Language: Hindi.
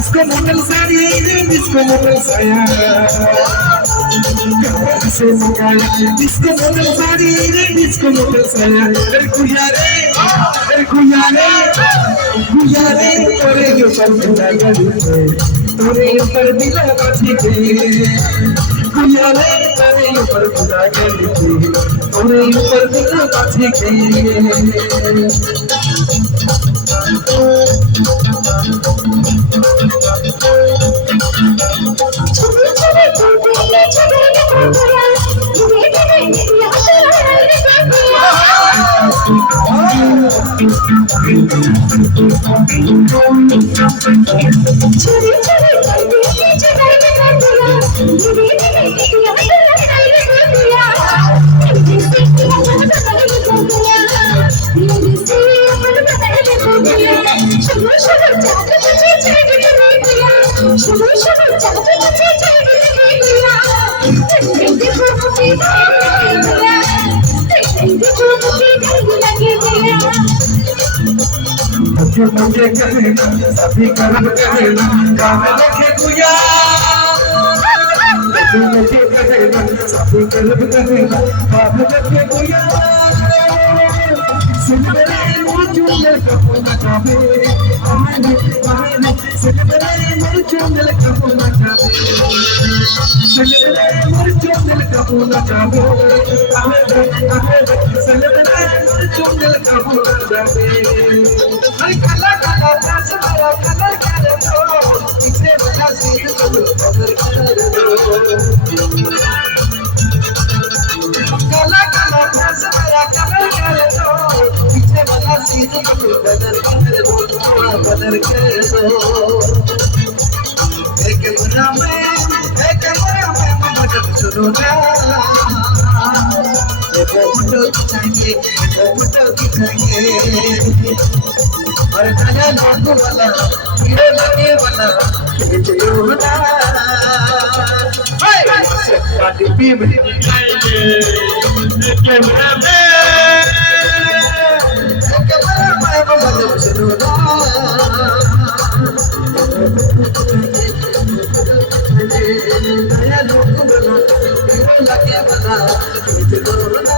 Disco motel saya, disco motel saya. Se mangaya, disco motel saya, disco motel saya. Guyare, tore ऊपर दिला गले, तोरे ऊपर दिला बाजी के. Guyare, तोरे ऊपर दिला गले, तोरे ऊपर दिला बाजी के. मुझे कहना सभी कर्म कहना काम रखे गुया. मुझे कहना सभी कर्म कहना काम रखे गुया. सुन मेरे मुझे कपूना चाहे सुन मेरे मुझे कपूना चाहे सुन मेरे मुझे कपूना चाहे सुन मेरे मुझे कपूना चाहे. कला कला दास मेरा कलर कर दो इसे बना सीध को बदल कर दो. कला कला दास मेरा कलर कर दो इसे बना सीध को बदल कर दो. बदल कर दो. एक मुन्ना में मदद सुनो ना. फोटो खिंचाएंगे फोटो खिंचाएंगे. और नया लोग वाला हीरो लगे वाला खींचो ना. पार्टी पी में कैमरा में मदद सुनो ना. नया लोग वाला हीरो लगे वाला खींचो ना.